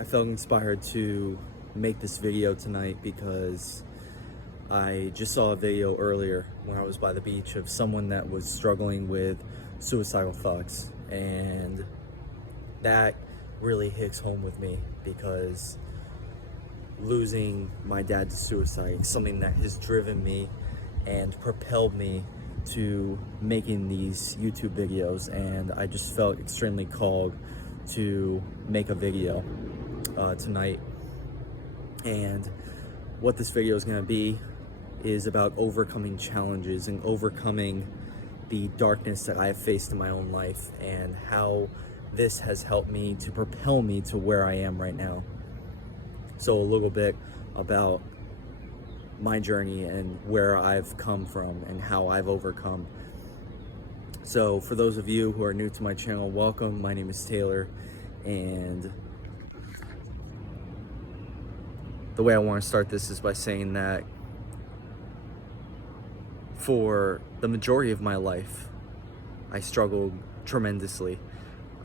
I felt inspired to make this video tonight because I just saw a video earlier when I was by the beach of someone that was struggling with suicidal thoughts, and that really hits home with me because losing my dad to suicide is something that has driven me and propelled me to making these YouTube videos, and I just felt extremely called to make a video tonight. And what this video is going to be is about overcoming challenges and overcoming the darkness that I have faced in my own life, and how this has helped me to propel me to where I am right now. So a little bit about my journey and where I've come from and how I've overcome. So for those of you who are new to my channel, welcome. My name is Taylor, and the way I want to start this is by saying that for the majority of my life, I struggled tremendously.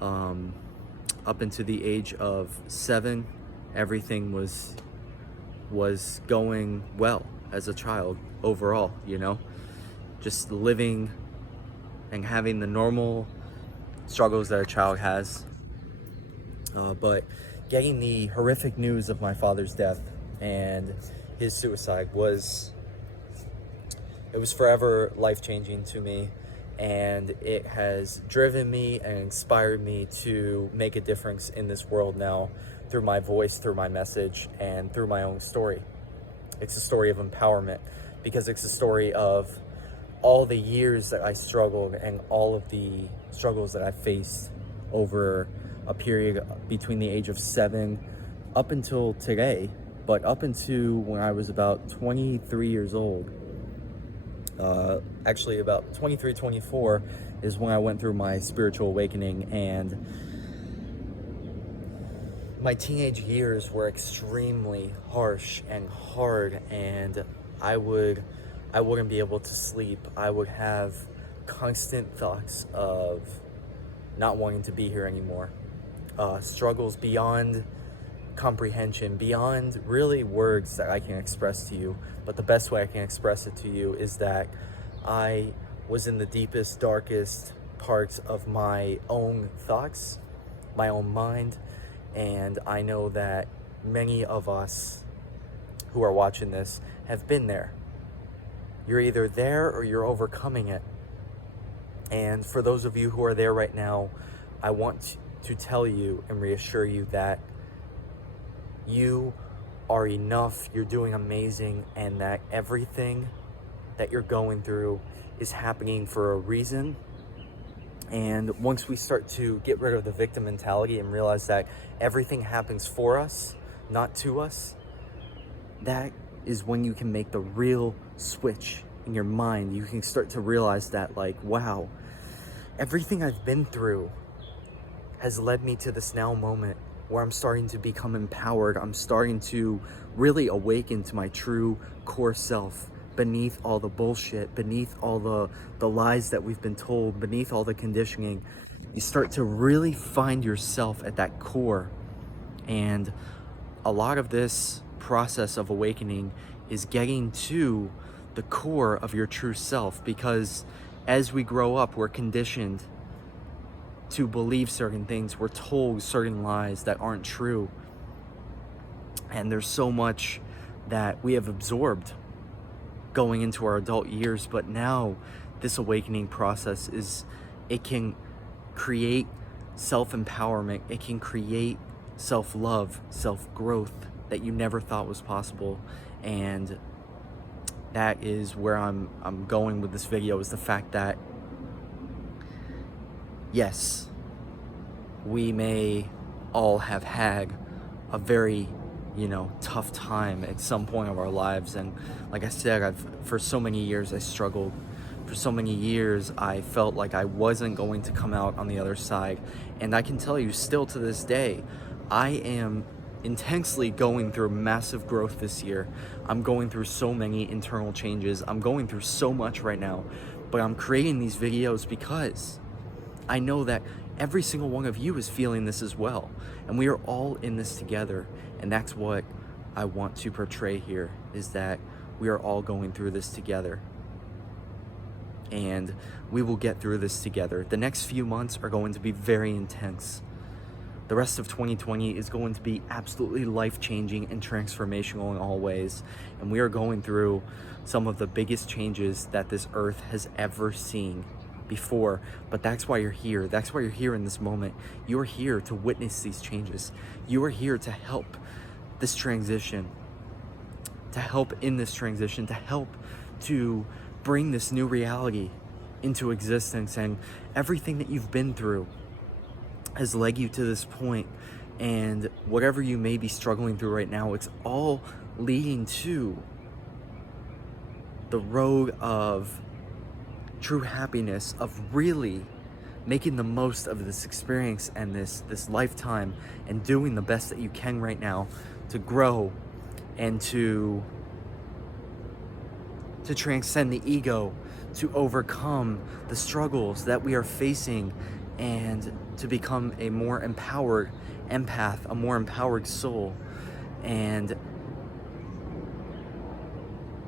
Up into the age of 7, everything was going well as a child overall, you know, just living and having the normal struggles that a child has. But getting the horrific news of my father's death and his suicide was forever life-changing to me, and it has driven me and inspired me to make a difference in this world now through my voice, through my message, and through my own story. It's a story of empowerment because it's a story of all the years that I struggled and all of the struggles that I faced over a period between the age of 7 up until today, but up until when I was about 23 years old. Actually about 23, 24 is when I went through my spiritual awakening, and my teenage years were extremely harsh and hard, and I wouldn't be able to sleep. I would have constant thoughts of not wanting to be here anymore. Struggles beyond comprehension, beyond really words that I can express to you. But the best way I can express it to you is that I was in the deepest, darkest parts of my own thoughts, my own mind, and I know that many of us who are watching this have been there. You're either there or you're overcoming it. And for those of you who are there right now, I want to tell you and reassure you that you are enough, you're doing amazing, and that everything that you're going through is happening for a reason. And once we start to get rid of the victim mentality and realize that everything happens for us, not to us, that is when you can make the real switch in your mind. You can start to realize that, like, wow, everything I've been through has led me to this now moment where I'm starting to become empowered. I'm starting to really awaken to my true core self, beneath all the bullshit, beneath all the lies that we've been told, beneath all the conditioning. You start to really find yourself at that core. And a lot of this process of awakening is getting to the core of your true self, because as we grow up, we're conditioned to believe certain things. We're told certain lies that aren't true. And there's so much that we have absorbed going into our adult years. But now this awakening process it can create self-empowerment. It can create self-love, self-growth that you never thought was possible. And that is where I'm going with this video, is the fact that yes, we may all have had a very, tough time at some point of our lives. And like I said, for so many years I struggled. For so many years I felt like I wasn't going to come out on the other side. And I can tell you, still to this day, I am intensely going through massive growth this year. I'm going through so many internal changes. I'm going through so much right now. But I'm creating these videos because I know that every single one of you is feeling this as well. And we are all in this together. And that's what I want to portray here, is that we are all going through this together. And we will get through this together. The next few months are going to be very intense. The rest of 2020 is going to be absolutely life-changing and transformational in all ways. And we are going through some of the biggest changes that this earth has ever seen before. But that's why you're here. That's why you're here in this moment. You are here to witness these changes. You are here to help this transition, to help in this transition, to help to bring this new reality into existence. And everything that you've been through has led you to this point, and whatever you may be struggling through right now, it's all leading to the road of true happiness, of really making the most of this experience and this lifetime, and doing the best that you can right now to grow and to transcend the ego, to overcome the struggles that we are facing, and to become a more empowered empath, a more empowered soul. And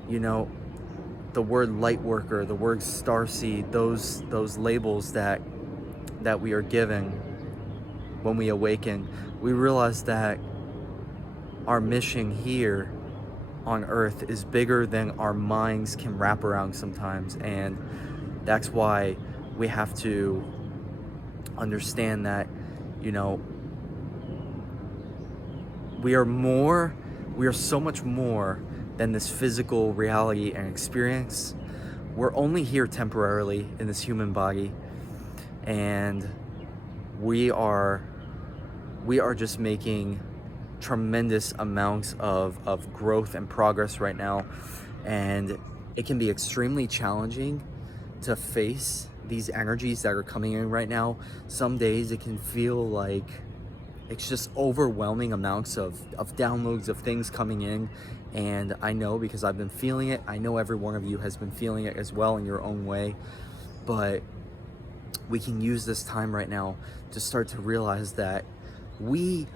you know, the word light worker, the word starseed, those labels that we are given when we awaken, we realize that our mission here on earth is bigger than our minds can wrap around sometimes. And that's why we have to understand that, you know, we are so much more than this physical reality and experience. We're only here temporarily in this human body, and we are just making tremendous amounts of growth and progress right now. And it can be extremely challenging to face these energies that are coming in right now. Some days it can feel like it's just overwhelming amounts of downloads of things coming in. And I know, because I've been feeling it, I know every one of you has been feeling it as well in your own way. But we can use this time right now to start to realize that we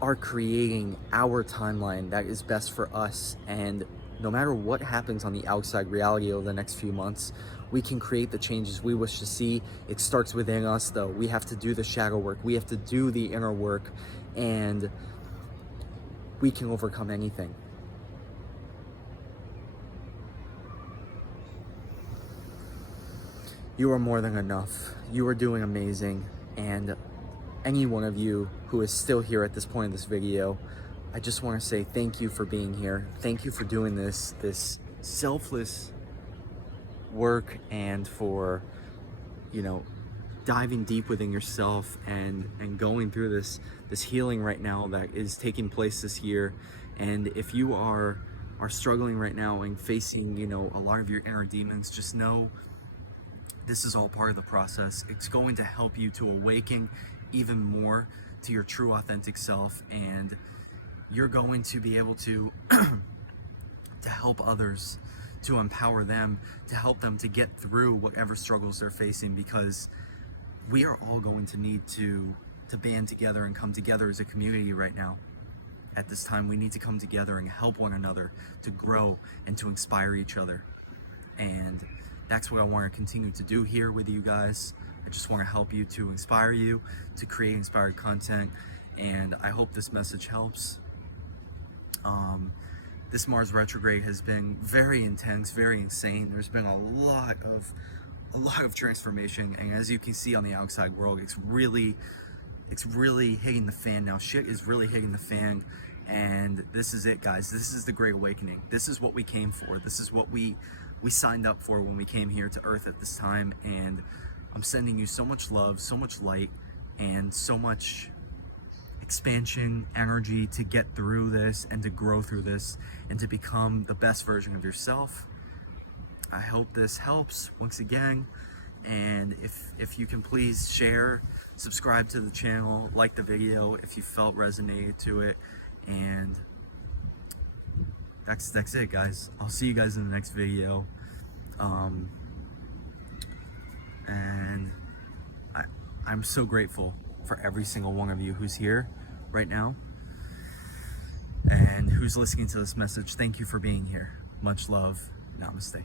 are creating our timeline that is best for us. And no matter what happens on the outside reality over the next few months, we can create the changes we wish to see. It starts within us, though. We have to do the shadow work. We have to do the inner work, and we can overcome anything. You are more than enough. You are doing amazing. And any one of you who is still here at this point in this video, I just want to say thank you for being here. Thank you for doing this selfless work, and for, you know, diving deep within yourself and going through this healing right now that is taking place this year. And if you are struggling right now and facing, you know, a lot of your inner demons, just know this is all part of the process. It's going to help you to awaken even more to your true authentic self, and you're going to be able to to help others, to empower them, to help them to get through whatever struggles they're facing, because we are all going to need to band together and come together as a community right now. At this time, we need to come together and help one another to grow and to inspire each other. And that's what I want to continue to do here with you guys. I just want to help you, to inspire you, to create inspired content, and I hope this message helps. This Mars retrograde has been very intense, very insane. There's been a lot of transformation, and as you can see on the outside world, it's really hitting the fan now. Shit is really hitting the fan, and this is it, guys. This is the Great Awakening. This is what we came for. This is what we signed up for when we came here to Earth at this time. And I'm sending you so much love, so much light, and so much expansion energy to get through this and to grow through this and to become the best version of yourself. I hope this helps once again, and if you can please share, subscribe to the channel, like the video if you felt resonated to it, and that's it, guys. I'll see you guys in the next video. And I'm so grateful for every single one of you who's here right now and who's listening to this message. Thank you for being here. Much love. Namaste.